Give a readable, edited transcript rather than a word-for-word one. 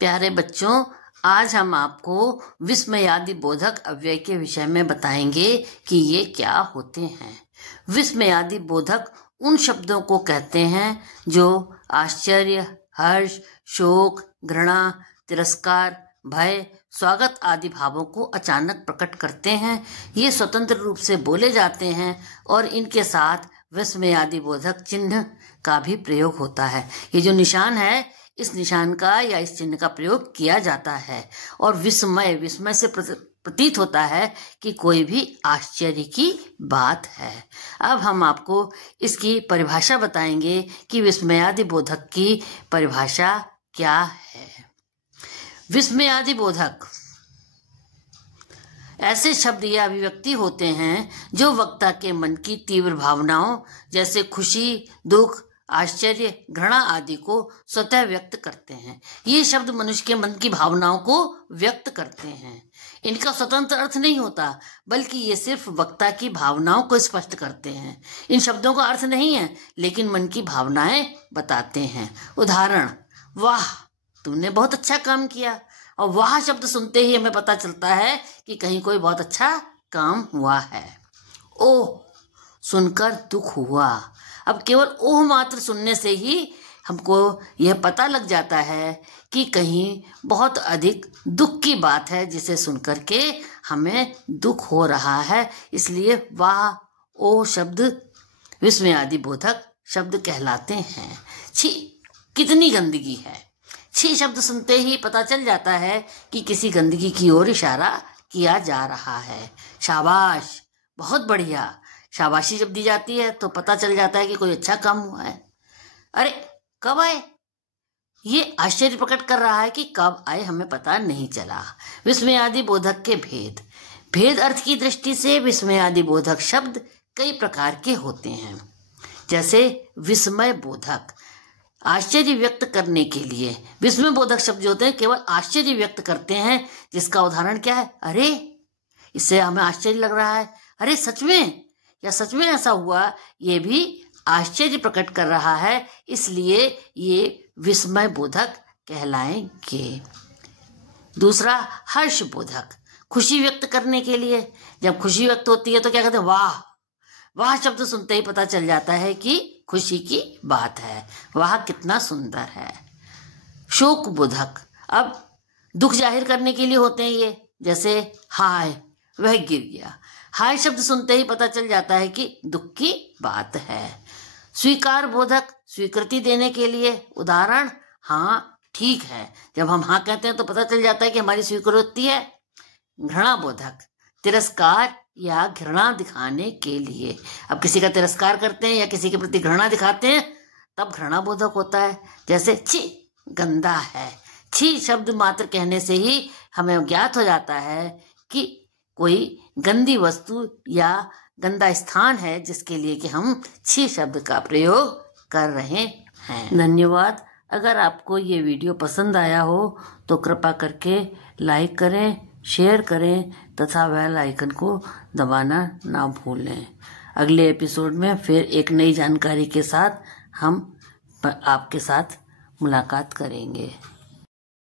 प्यारे बच्चों, आज हम आपको विस्मयादि बोधक अव्यय के विषय में बताएंगे कि ये क्या होते हैं। विस्मयादि बोधक उन शब्दों को कहते हैं जो आश्चर्य, हर्ष, शोक, घृणा, तिरस्कार, भय, स्वागत आदि भावों को अचानक प्रकट करते हैं। ये स्वतंत्र रूप से बोले जाते हैं और इनके साथ विस्मयादि बोधक चिन्ह का भी प्रयोग होता है। ये जो निशान है, इस निशान का या इस चिन्ह का प्रयोग किया जाता है। और विस्मय से प्रतीत होता है कि कोई भी आश्चर्य की बात है। अब हम आपको इसकी परिभाषा बताएंगे कि विस्मयादि बोधक की परिभाषा क्या है। विस्मयादि बोधक ऐसे शब्द या अभिव्यक्ति होते हैं जो वक्ता के मन की तीव्र भावनाओं जैसे खुशी, दुख, आश्चर्य, घृणा आदि को स्वतः व्यक्त करते हैं। ये शब्द मनुष्य के मन की भावनाओं को व्यक्त करते हैं। इनका स्वतंत्र अर्थ नहीं होता, बल्कि ये सिर्फ वक्ता की भावनाओं को स्पष्ट करते हैं। इन शब्दों का अर्थ नहीं है, लेकिन मन की भावनाएं बताते हैं। उदाहरण, वाह तुमने बहुत अच्छा काम किया। और वाह शब्द सुनते ही हमें पता चलता है कि कहीं कोई बहुत अच्छा काम हुआ है। ओह सुनकर दुख हुआ। अब केवल ओह मात्र सुनने से ही हमको यह पता लग जाता है कि कहीं बहुत अधिक दुख की बात है, जिसे सुनकर के हमें दुख हो रहा है। इसलिए वाह ओह शब्द विस्मयादि बोधक शब्द कहलाते हैं। छी कितनी गंदगी है। छी शब्द सुनते ही पता चल जाता है कि किसी गंदगी की ओर इशारा किया जा रहा है। शाबाश, बहुत बढ़िया। शाबाशी जब दी जाती है तो पता चल जाता है कि कोई अच्छा काम हुआ है। अरे कब आए, ये आश्चर्य प्रकट कर रहा है कि कब आए हमें पता नहीं चला। विस्मयादि बोधक के भेद अर्थ की दृष्टि से विस्मयादि बोधक शब्द कई प्रकार के होते हैं। जैसे विस्मय बोधक, आश्चर्य व्यक्त करने के लिए। विस्मय बोधक शब्द जो होते हैं केवल आश्चर्य व्यक्त करते हैं। जिसका उदाहरण क्या है, अरे इससे हमें आश्चर्य लग रहा है, अरे सच में, या सच में ऐसा हुआ, ये भी आश्चर्य प्रकट कर रहा है। इसलिए ये विस्मय बोधक कहलाएंगे। दूसरा हर्ष बोधक, खुशी व्यक्त करने के लिए। जब खुशी व्यक्त होती है तो क्या कहते हैं, वाह। वाह शब्द सुनते ही पता चल जाता है कि खुशी की बात है, वाह कितना सुंदर है। शोक बोधक, अब दुख जाहिर करने के लिए होते हैं ये। जैसे हाय वह गिर गया। हाय शब्द सुनते ही पता चल जाता है कि दुख की बात है। स्वीकार बोधक, स्वीकृति देने के लिए। उदाहरण, हाँ ठीक है। जब हम हाँ कहते हैं तो पता चल जाता है कि हमारी स्वीकृति है। घृणा बोधक, तिरस्कार या घृणा दिखाने के लिए। अब किसी का तिरस्कार करते हैं या किसी के प्रति घृणा दिखाते हैं, तब घृणा बोधक होता है। जैसे छी गंदा है। छी शब्द मात्र कहने से ही हमें ज्ञात हो जाता है कि कोई गंदी वस्तु या गंदा स्थान है, जिसके लिए कि हम छी शब्द का प्रयोग कर रहे हैं। धन्यवाद। अगर आपको ये वीडियो पसंद आया हो तो कृपा करके लाइक करें, शेयर करें तथा बेल आइकन को दबाना ना भूलें। अगले एपिसोड में फिर एक नई जानकारी के साथ हम आपके साथ मुलाकात करेंगे।